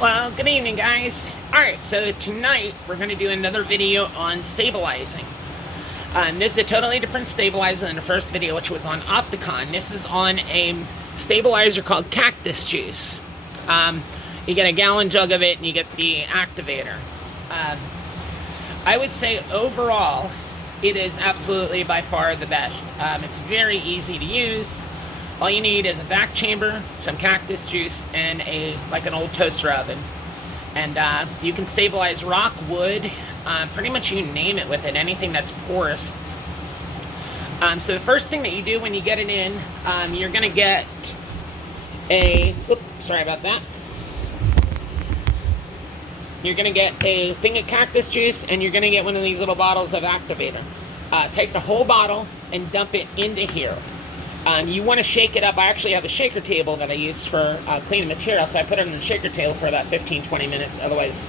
Well, good evening, guys. Alright, so tonight we're going to do another video on stabilizing. This is a totally different stabilizer than the first video, which was on Opticon. This is on a stabilizer called Cactus juice. You get a gallon jug of it and you get the activator. I would say overall, it is absolutely by far the best. It's very easy to use. All you need is a vac chamber, some cactus juice, and an old toaster oven. And you can stabilize rock, wood, pretty much you name it with it, anything that's porous. So the first thing that you do when you get it in, you're gonna get sorry about that. You're gonna get a thing of cactus juice, and you're gonna get one of these little bottles of activator. Take the whole bottle and dump it into here. You want to shake it up. I actually have a shaker table that I use for cleaning material, so I put it on the shaker table for about 15-20 minutes. Otherwise,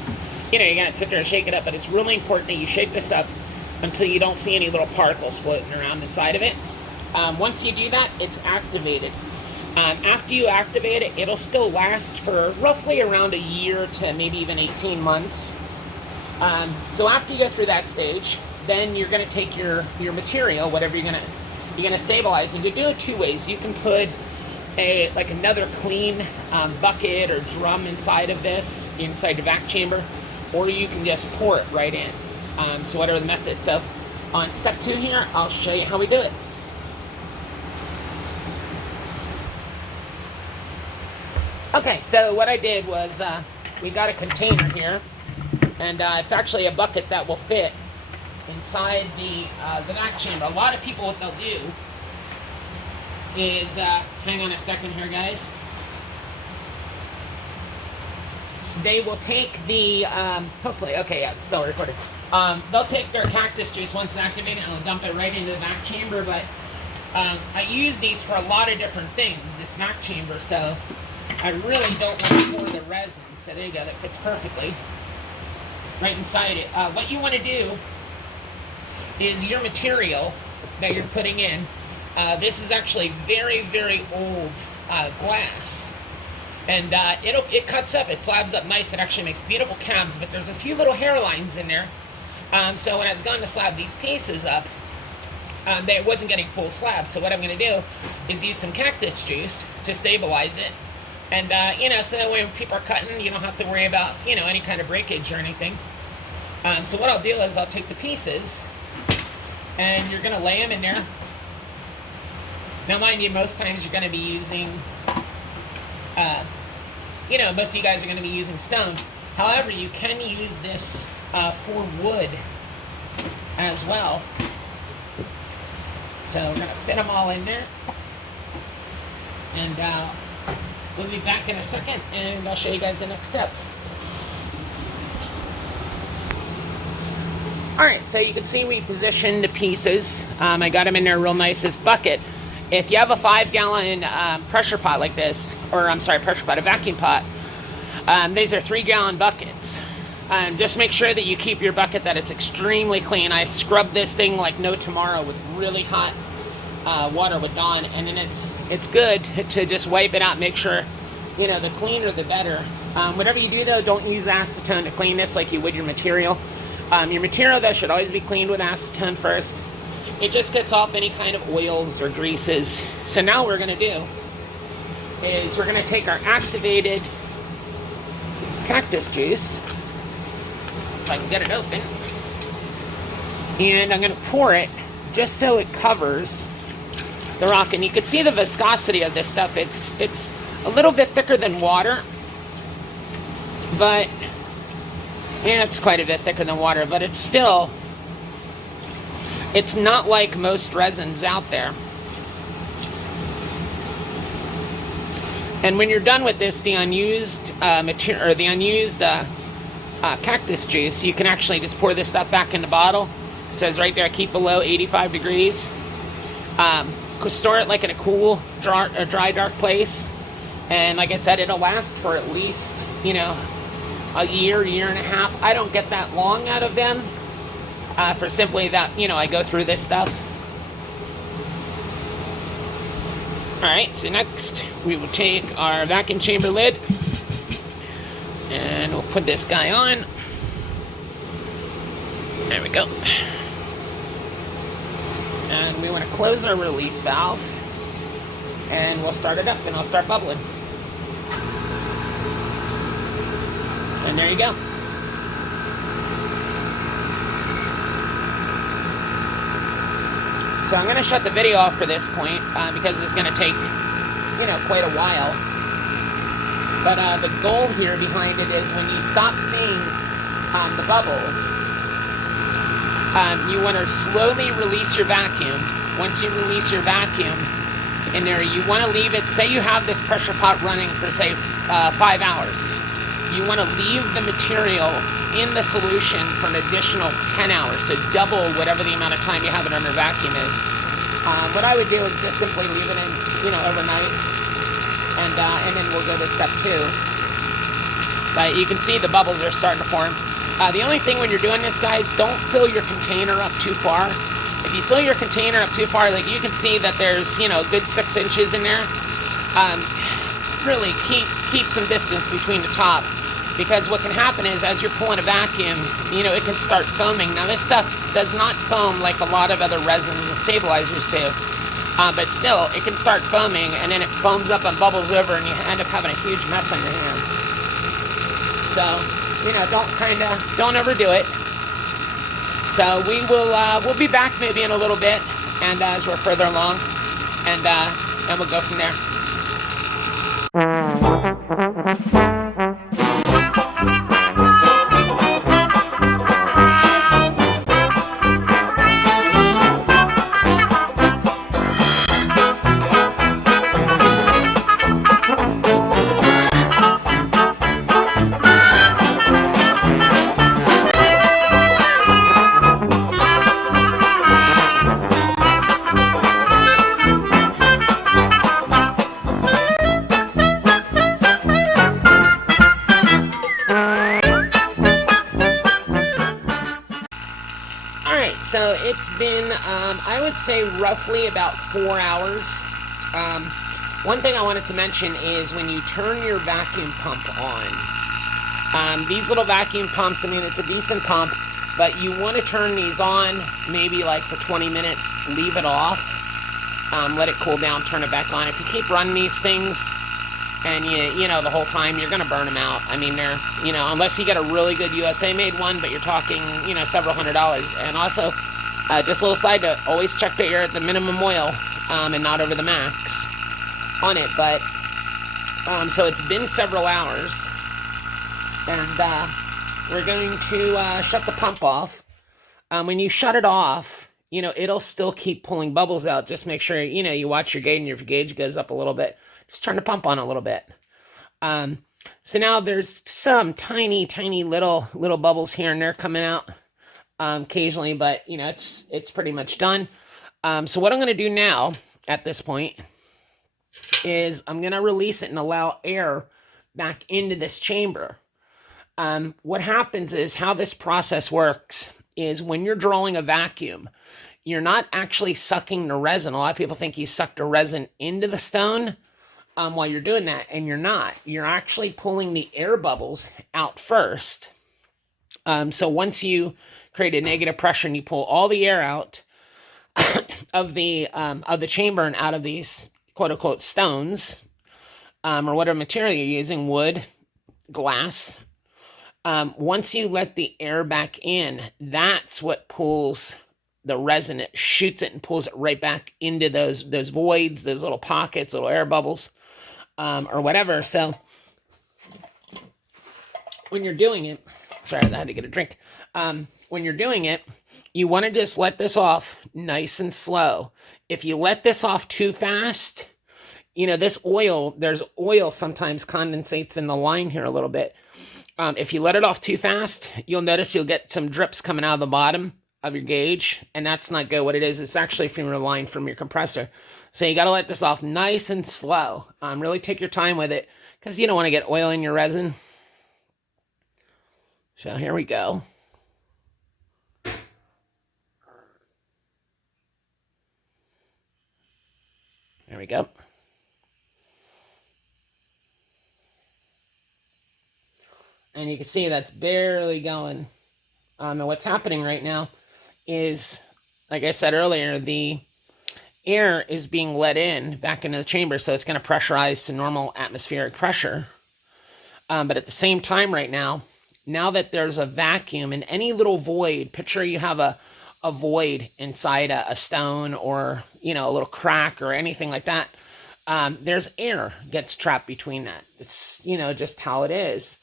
you're going to sit there and shake it up. But it's really important that you shake this up until you don't see any little particles floating around inside of it. Once you do that, it's activated. After you activate it, it'll still last for roughly around a year to maybe even 18 months. So after you go through that stage, then you're going to take your material, whatever you're going to stabilize, and you do it two ways. You can put another clean bucket or drum inside the vac chamber, or you can just pour it right in. So whatever the method. So on step 2 here, I'll show you how we do it. Okay, so what I did was we got a container here, and it's actually a bucket that will fit inside the vac chamber. A lot of people, what they'll do is, hang on a second here, guys. They will take the, hopefully, okay, yeah, it's still recording. They'll take their cactus juice once it's activated and they'll dump it right into the vac chamber, but I use these for a lot of different things, this vac chamber, so I really don't want to pour the resin. So there you go, that fits perfectly right inside it. What you want to do is your material that you're putting in. This is actually very, very old glass, and it cuts up, it slabs up nice. It actually makes beautiful cabs, but there's a few little hairlines in there. So when I was going to slab these pieces up, it wasn't getting full slabs. So what I'm going to do is use some cactus juice to stabilize it, and so that way when people are cutting, you don't have to worry about any kind of breakage or anything. So what I'll do is I'll take the pieces, and you're going to lay them in there. Now, mind you, most times you're going to be using, most of you guys are going to be using stone. However, you can use this for wood as well. So we're going to fit them all in there. And we'll be back in a second, and I'll show you guys the next step. Alright, so you can see we positioned the pieces. I got them in there real nice, this bucket. If you have a 5-gallon pressure pot like this, a vacuum pot, these are 3-gallon buckets. Just make sure that you keep your bucket, that it's extremely clean. I scrub this thing like no tomorrow with really hot water with Dawn, and then it's good to just wipe it out, make sure, the cleaner the better. Whatever you do though, don't use acetone to clean this like you would your material. Your material, though, should always be cleaned with acetone first. It just gets off any kind of oils or greases. So now what we're going to do is we're going to take our activated cactus juice, if I can get it open, and I'm going to pour it just so it covers the rock. And you can see the viscosity of this stuff. It's a little bit thicker than water, but it's quite a bit thicker than water, but it's not like most resins out there. And when you're done with this, the unused material, or the unused cactus juice, you can actually just pour this stuff back in the bottle. It says right there, keep below 85 degrees. Store it like in a cool, dry, dark place. And like I said, it'll last for at least, a year and a half. I don't get that long out of them, for simply that, I go through this stuff. Alright, so next we will take our vacuum chamber lid, And we'll put this guy on. There we go. And we want to close our release valve. And we'll start it up, and I'll start bubbling. And there you go. So I'm going to shut the video off for this point because it's going to take, quite a while. But the goal here behind it is when you stop seeing the bubbles, you want to slowly release your vacuum. Once you release your vacuum in there, you want to leave it, say you have this pressure pot running for, say, 5 hours. You want to leave the material in the solution for an additional 10 hours, so double whatever the amount of time you have it under vacuum is. What I would do is just simply leave it in, overnight, and then we'll go to step 2. But you can see the bubbles are starting to form. The only thing when you're doing this, guys, don't fill your container up too far. If you fill your container up too far, like you can see that there's, a good 6 inches in there. Really keep some distance between the top, because what can happen is as you're pulling a vacuum, it can start foaming. Now this stuff does not foam like a lot of other resins and stabilizers do, but still it can start foaming, and then it foams up and bubbles over, and you end up having a huge mess on your hands. So don't overdo it. So we'll be back maybe in a little bit, and as we're further along, and we'll go from there. So it's been, I would say, roughly about 4 hours. One thing I wanted to mention is when you turn your vacuum pump on, these little vacuum pumps, it's a decent pump, but you want to turn these on maybe like for 20 minutes, leave it off, let it cool down, turn it back on. If you keep running these things and the whole time, you're going to burn them out. They're, unless you get a really good USA made one, but you're talking, several $100s. And also, just a little side note, always check that you're at the minimum oil, and not over the max on it. But, so it's been several hours, and, we're going to, shut the pump off. When you shut it off, it'll still keep pulling bubbles out. Just make sure, you watch your gauge, and if your gauge goes up a little bit, just turn the pump on a little bit. So now there's some tiny little bubbles here and there coming out occasionally, but it's pretty much done. So what I'm going to do now at this point is I'm going to release it and allow air back into this chamber. What happens is, how this process works is when you're drawing a vacuum, you're not actually sucking the resin. A lot of people think you suck the resin into the stone while you're doing that, and you're not. You're actually pulling the air bubbles out first. So once you create a negative pressure and you pull all the air out of the chamber and out of these quote unquote stones, or whatever material you're using, wood, glass. Once you let the air back in, that's what pulls the resin. It shoots it and pulls it right back into those voids, those little pockets, little air bubbles, or whatever. So when you're doing it, sorry, I had to get a drink. When you're doing it, you want to just let this off nice and slow. If you let this off too fast, this oil, there's oil sometimes condensates in the line here a little bit. If you let it off too fast, you'll notice you'll get some drips coming out of the bottom of your gauge, and that's not good. What it is, it's actually from your line from your compressor. So you got to let this off nice and slow. Really take your time with it, because you don't want to get oil in your resin. So here we go. There we go. And you can see that's barely going. And what's happening right now is, like I said earlier, the air is being let in back into the chamber, so it's going to pressurize to normal atmospheric pressure. But at the same time right now that there's a vacuum in any little void, picture you have a void inside a stone or, you know, a little crack or anything like that. There's air gets trapped between that. It's, you know, just how it is.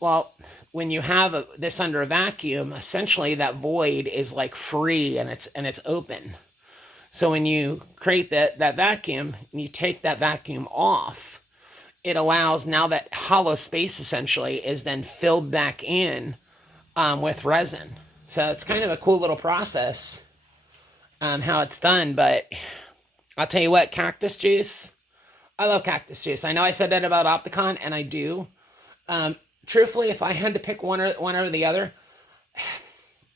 Well, when you have this under a vacuum, essentially that void is like free and it's open. So when you create that vacuum and you take that vacuum off, it allows, now that hollow space essentially is then filled back in with resin. So it's kind of a cool little process how it's done. But I'll tell you what, cactus juice, I love cactus juice. I know I said that about Opticon, and I do. Truthfully, if I had to pick one or the other,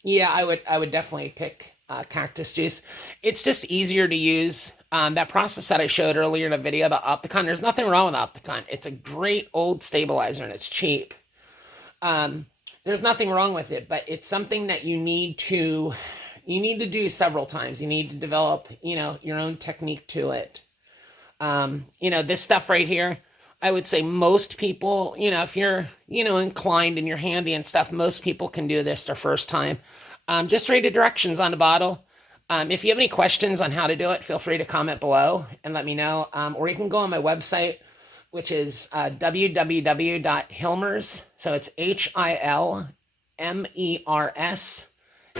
yeah, I would definitely pick cactus juice. It's just easier to use. That process that I showed earlier in a video about Opticon, there's nothing wrong with Opticon. It's a great old stabilizer and it's cheap. There's nothing wrong with it, but it's something that you need to do several times. You need to develop, you know, your own technique to it. You know, this stuff right here, I would say most people, you know, if you're, you know, inclined and you're handy and stuff, most people can do this their first time. Just read the directions on the bottle. If you have any questions on how to do it, feel free to comment below and let me know. Or you can go on my website, which is www.hilmers. So it's HILMERS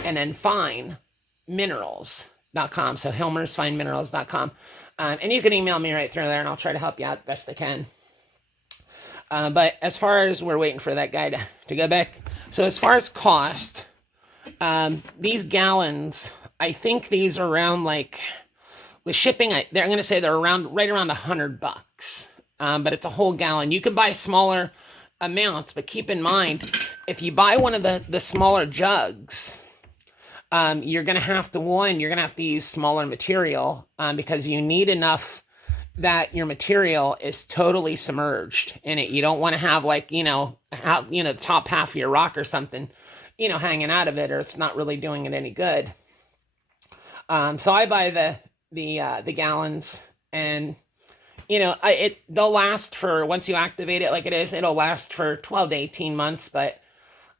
and then fineminerals.com. So hilmersfineminerals.com. And you can email me right through there and I'll try to help you out best I can. But as far as we're waiting for that guy to go back. So as far as cost, these gallons, I think these are around, like, with shipping, I'm going to say they're right around $100. But it's a whole gallon. You can buy smaller amounts, but keep in mind, if you buy one of the smaller jugs, you're going to have to use smaller material, because you need enough that your material is totally submerged in it. You don't want to have, like, the top half of your rock or something, hanging out of it, or it's not really doing it any good. So I buy the gallons, and they'll last for, once you activate it like it is, it'll last for 12 to 18 months, but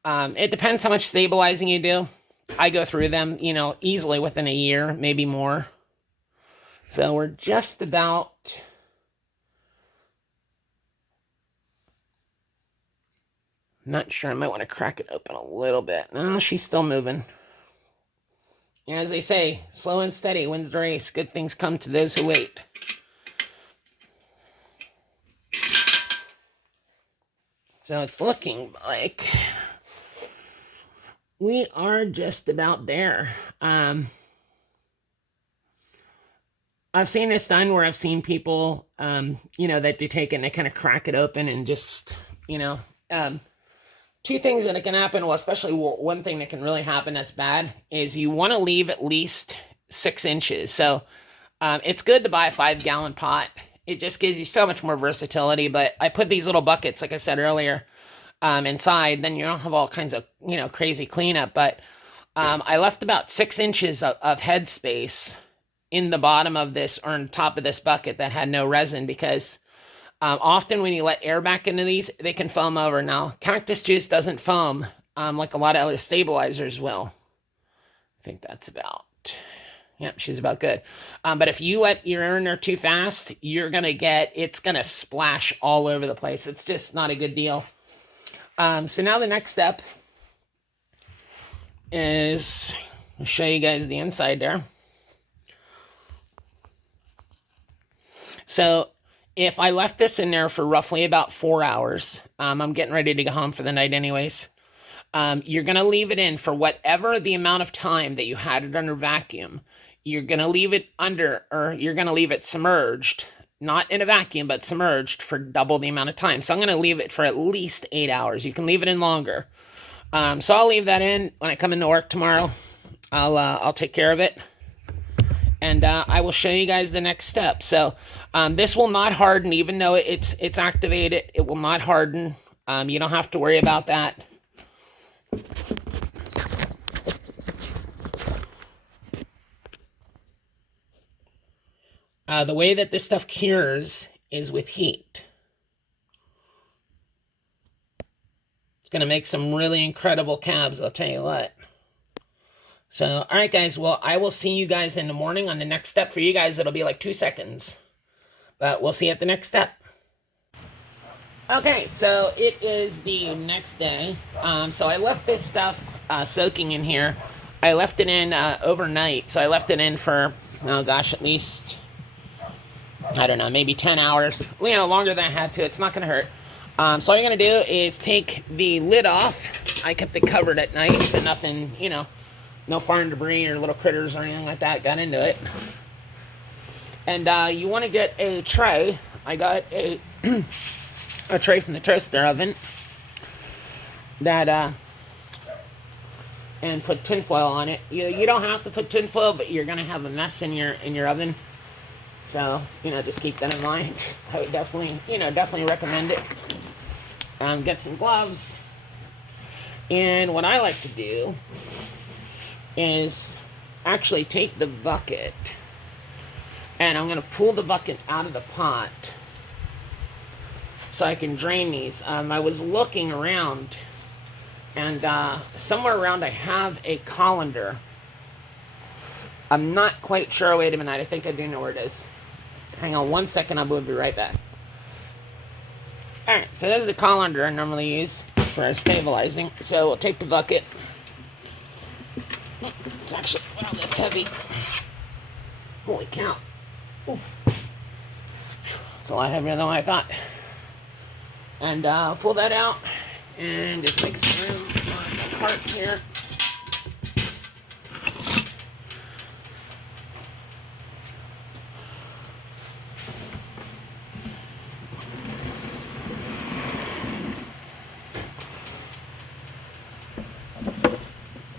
it depends how much stabilizing you do. I go through them, easily within a year, maybe more. So we're just about, not sure, I might want to crack it open a little bit. No, she's still moving. As they say, slow and steady wins the race. Good things come to those who wait. So it's looking like we are just about there. I've seen this done where I've seen people, that they take it and they kind of crack it open and just, two things that can happen. Well, especially one thing that can really happen that's bad is you want to leave at least 6 inches. So it's good to buy a 5-gallon pot. It just gives you so much more versatility. But I put these little buckets, like I said earlier, inside. Then you don't have all kinds of, crazy cleanup. But I left about 6 inches of head space in the bottom of this, or on top of this bucket that had no resin, because often when you let air back into these, they can foam over. Now, cactus juice doesn't foam like a lot of other stabilizers will. I think that's about, she's about good. But if you let your air in there too fast, it's going to splash all over the place. It's just not a good deal. So now the next step is, I'll show you guys the inside there. So if I left this in there for roughly about 4 hours, I'm getting ready to go home for the night anyways. You're going to leave it in for whatever the amount of time that you had it under vacuum. You're going to leave it under, or you're going to leave it submerged, not in a vacuum, but submerged for double the amount of time. So I'm going to leave it for at least 8 hours. You can leave it in longer. So I'll leave that in. When I come into work tomorrow, I'll take care of it. And I will show you guys the next step. So this will not harden, even though it's activated. It will not harden. You don't have to worry about that. The way that this stuff cures is with heat. It's going to make some really incredible cabs, I'll tell you what. So, all right, guys. Well, I will see you guys in the morning on the next step. For you guys, it'll be like 2 seconds. But we'll see you at the next step. Okay, so it is the next day. So I left this stuff soaking in here. I left it in overnight. So I left it in for, oh gosh, at least, I don't know, maybe 10 hours. You know, longer than I had to. It's not going to hurt. So all you're going to do is take the lid off. I kept it covered at night so nothing, you know, no foreign debris or little critters or anything like that got into it. And you want to get a tray. I got a a tray from the toaster oven that and put tinfoil on it. You don't have to put tinfoil, but you're gonna have a mess in your oven. So, you know, just keep that in mind. I would definitely recommend it. Get some gloves. And what I like to do is actually take the bucket and I'm going to pull the bucket out of the pot so I can drain these. I was looking around and somewhere around I have a colander. I'm not quite sure. Wait a minute. I think I do know where it is. Hang on 1 second. I will be right back. Alright, so this is the colander I normally use for stabilizing. So we'll take the bucket. It's actually, wow, that's heavy. Holy cow. Oof. It's a lot heavier than what I thought. And pull that out and just make some room on the cart here.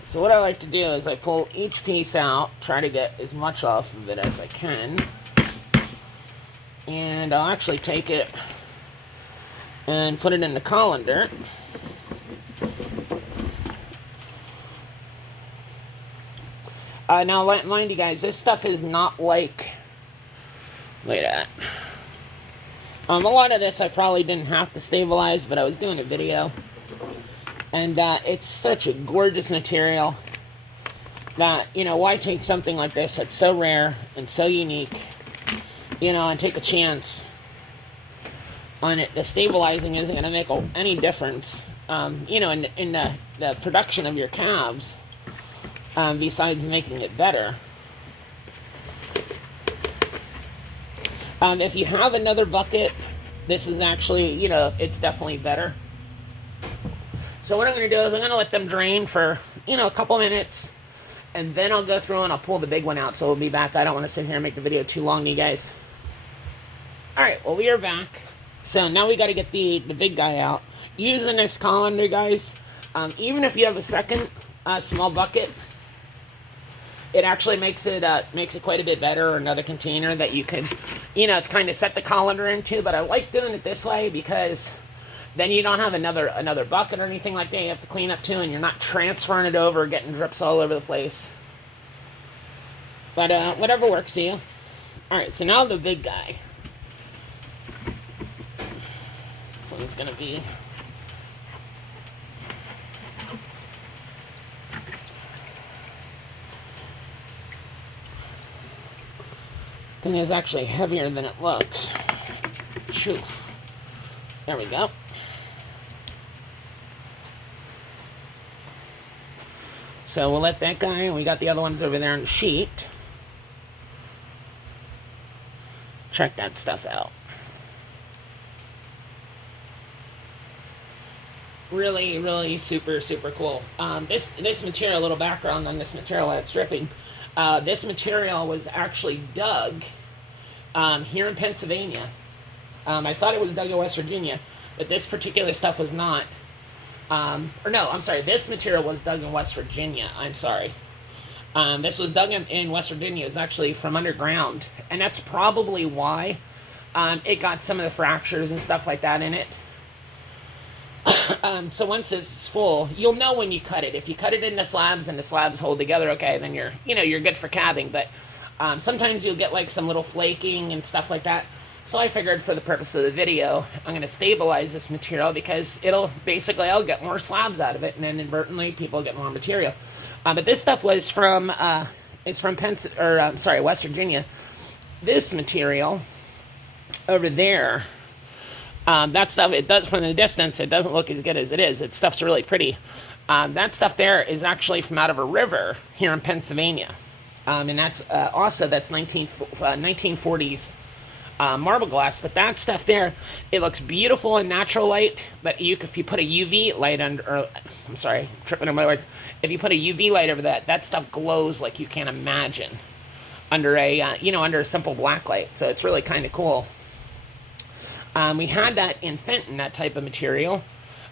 So what I like to do is I pull each piece out, try to get as much off of it as I can. And I'll actually take it and put it in the colander. Now, mind you guys, this stuff is not like, look at that. A lot of this I probably didn't have to stabilize, but I was doing a video. And it's such a gorgeous material that, you know, why take something like this that's so rare and so unique, you know, and take a chance on it. The stabilizing isn't going to make any difference, you know, in the production of your calves, besides making it better. If you have another bucket, this is actually, you know, it's definitely better. So what I'm going to do is I'm going to let them drain for, you know, a couple minutes. And then I'll go through and I'll pull the big one out. So we'll be back. I don't want to sit here and make the video too long to you guys. Alright, well, we are back. So now we got to get the big guy out. Using this colander, guys, even if you have a second small bucket, it actually makes it quite a bit better, or another container that you could, you know, kind of set the colander into. But I like doing it this way because then you don't have another bucket or anything like that you have to clean up too, and you're not transferring it over, getting drips all over the place. But whatever works for you. Alright, so now the big guy. This one's gonna be... thing is actually heavier than it looks. Shoo. There we go. So we'll let that guy, and we got the other ones over there on the sheet. Check that stuff out. Really, really super, super cool. This material, a little background on this material that's dripping. This material was actually dug here in Pennsylvania. I thought it was dug in West Virginia, but this particular stuff was not. Or no, I'm sorry, this material was dug in West Virginia. I'm sorry. This was dug in West Virginia. It was actually from underground. And that's probably why it got some of the fractures and stuff like that in it. So once it's full, you'll know when you cut it. If you cut it into slabs and the slabs hold together, okay, then you're good for cabbing. But sometimes you'll get like some little flaking and stuff like that. So I figured for the purpose of the video, I'm going to stabilize this material because I'll get more slabs out of it, and then inadvertently people get more material. But this stuff was from West Virginia. This material over there, that stuff, it does, from the distance, it doesn't look as good as it is. It stuff's really pretty. That stuff there is actually from out of a river here in Pennsylvania. And that's 1940s marble glass. But that stuff there, it looks beautiful in natural light. But if you put a UV light under, tripping on my words. If you put a UV light over that stuff glows like you can't imagine under a simple black light. So it's really kind of cool. We had that in Fenton, that type of material.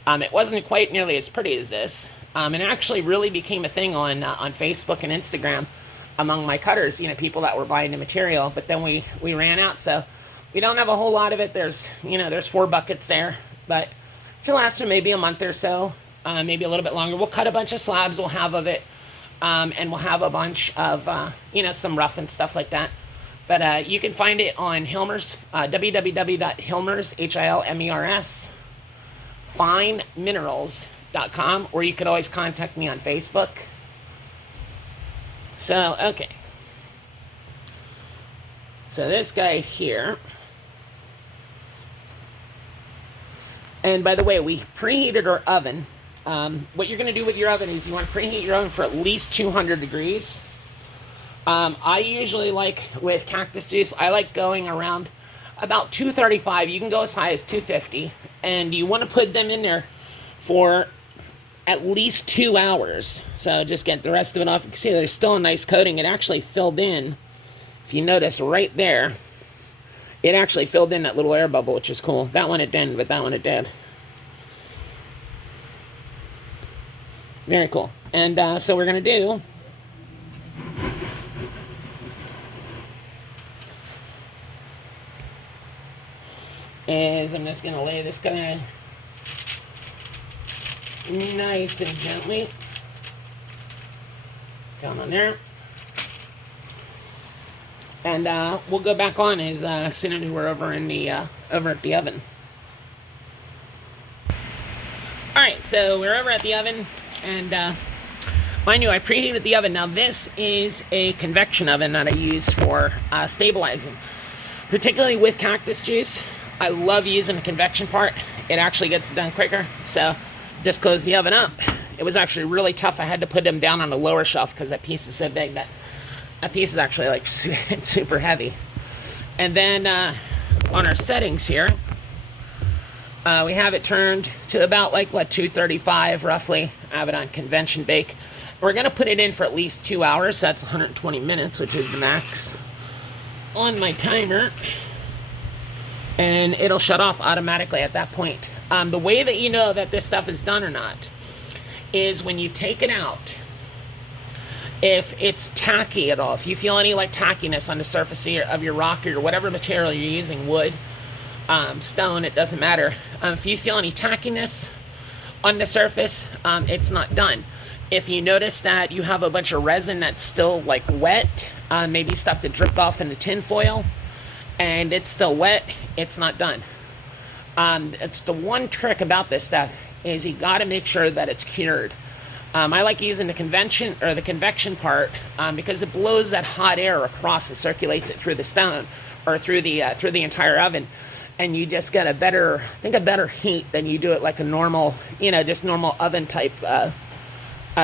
It wasn't quite nearly as pretty as this. It actually really became a thing on Facebook and Instagram among my cutters, people that were buying the material. But then we ran out, so we don't have a whole lot of it. There's 4 buckets there, but it should last for maybe a month or so, maybe a little bit longer. We'll cut a bunch of slabs we'll have of it, and we'll have a bunch of, some rough and stuff like that. But you can find it on Hilmers, www.hilmers, Hilmers, fineminerals.com, or you could always contact me on Facebook. So, okay. So this guy here. And by the way, we preheated our oven. What you're going to do with your oven is you want to preheat your oven for at least 200 degrees. I usually with Cactus juice, I like going around about 235. You can go as high as 250. And you want to put them in there for at least 2 hours. So just get the rest of it off. You can see there's still a nice coating. It actually filled in. If you notice right there, it actually filled in that little air bubble, which is cool. That one it didn't, but that one it did. Very cool. And so we're going to do is I'm just going to lay this guy nice and gently down on there. And we'll go back on as soon as we're over at the oven. Alright, so we're over at the oven, and mind you, I preheated the oven. Now this is a convection oven that I use for stabilizing. Particularly with Cactus juice, I love using the convection part. It actually gets it done quicker. So just close the oven up. It was actually really tough. I had to put them down on a lower shelf because that piece is so big. That piece is actually super heavy. And then on our settings here, we have it turned to about 235 roughly. I have it on convention bake. We're going to put it in for at least 2 hours. So that's 120 minutes, which is the max on my timer. And it'll shut off automatically at that point. The way that you know that this stuff is done or not is when you take it out. If it's tacky at all, if you feel any tackiness on the surface of your rock or whatever material you're using, wood, stone, it doesn't matter. If you feel any tackiness on the surface, it's not done. If you notice that you have a bunch of resin that's still wet, maybe stuff that dripped off in the tin foil, and it's still wet, it's not done. It's the one trick about this stuff is you got to make sure that it's cured. I like using the convection part because it blows that hot air across and circulates it through the stone or through the entire oven, and you just get a better heat than you do it like a normal, just normal oven type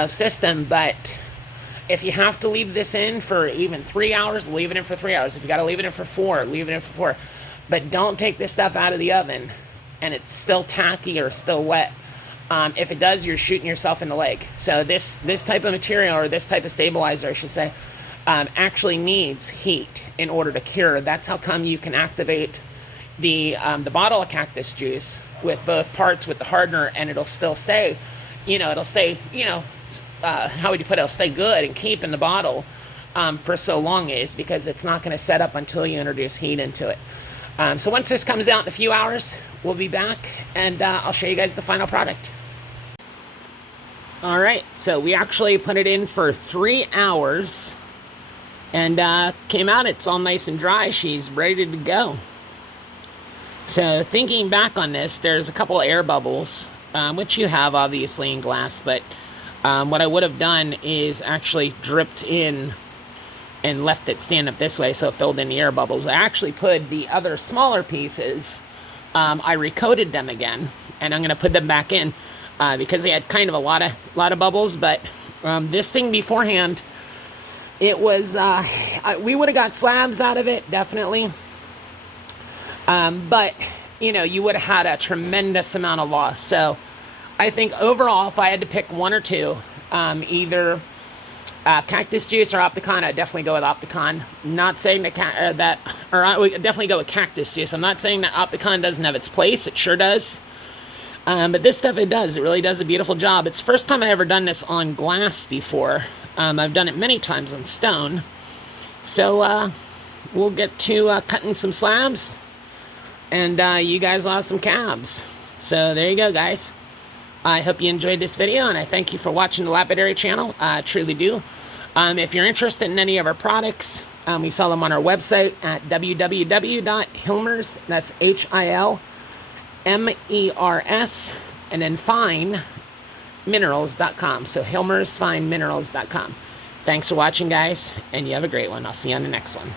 system. But if you have to leave this in for even 3 hours, leave it in for 3 hours. If you got to leave it in for 4, leave it in for 4. But don't take this stuff out of the oven and it's still tacky or still wet. If it does, you're shooting yourself in the leg. So this type of material, or this type of stabilizer, I should say, actually needs heat in order to cure. That's how come you can activate the bottle of Cactus juice with both parts with the hardener, and it'll still stay, how would you put it? It'll stay good and keep in the bottle for so long, is because it's not going to set up until you introduce heat into it. So once this comes out in a few hours, we'll be back, and I'll show you guys the final product. All right, so we actually put it in for 3 hours, and came out. It's all nice and dry. She's ready to go. So thinking back on this, there's a couple air bubbles, which you have obviously in glass, but what I would have done is actually dripped in and left it stand up this way so it filled in the air bubbles. I actually put the other smaller pieces, I recoated them again, and I'm going to put them back in because they had kind of a lot of bubbles, but this thing beforehand, it was, we would have got slabs out of it, definitely. But, you know, you would have had a tremendous amount of loss. So I think overall, if I had to pick one or two, either Cactus Juice or Opticon, I'd definitely go with Opticon. Not saying that, I would definitely go with Cactus Juice. I'm not saying that Opticon doesn't have its place. It sure does. But this stuff, it does. It really does a beautiful job. It's the first time I've ever done this on glass before. I've done it many times on stone. So we'll get to cutting some slabs. And you guys will have some cabs. So there you go, guys. I hope you enjoyed this video, and I thank you for watching the Lapidary channel. I truly do. If you're interested in any of our products, we sell them on our website at www.hilmers, that's HILMERS, and then fineminerals.com. So hilmersfineminerals.com. Thanks for watching, guys, and you have a great one. I'll see you on the next one.